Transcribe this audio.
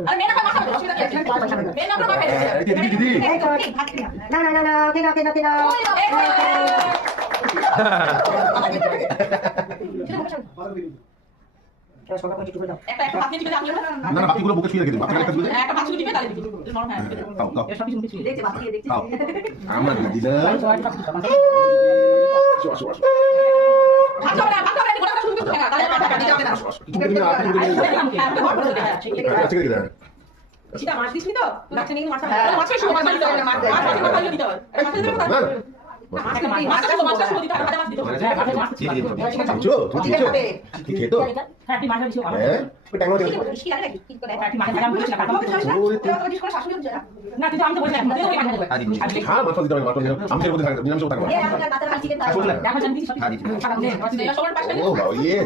আরে মেনা করে মাথা অসুবিধা কি আছে মেনা করে মাথা দিদি এই তো ঠিক না না না না কেনা কেনা কেনা একটা একটা হাত নিয়ে টিপে দাও না না বাকিগুলো বুকে শুয়ে রেখে দিন বাকিটা একটা দিলে একটা হাত টিপে তাহলে দিবি নরম হয়ে আসবে তাও তাও দেখতে বাকি দেখতে তাও আমরা দিদি না আসো আসো আসো হাত ধরে গোটা শুরু করতে তাহলে মাথা কাটি যাবে না কিছু দিন আপনি করে আচ্ছা রেখে দেন সেটা মাছ দিছিস তো মাছ নিয়ে মাছ মাছ শুরু মাছ দিতে হবে মাছ দিতে হবে মাছ দিতে হবে মাছ শুরু দিতে হবে মাছ দিতে হবে বুঝছো তুমি বুঝছো কি খেতো হ্যাঁ তুই মাথা দিছিস হ্যাঁ ওই টাইম মতো কি লাগে নাকি কি করে তুই মাথা কাটা বলিস না কাটা না তুই তো আমি তো বলছি না তুই তো মাথা দেবে হ্যাঁ মাথা দিতে হবে মাথা দিতে হবে আমি এর মধ্যে থাকবো নিরামিষ থাকবো এই আমার বাচ্চারা চিকেন আসলে দেখো জানি কিছু সবার পাশে ও বাবা ইয়ে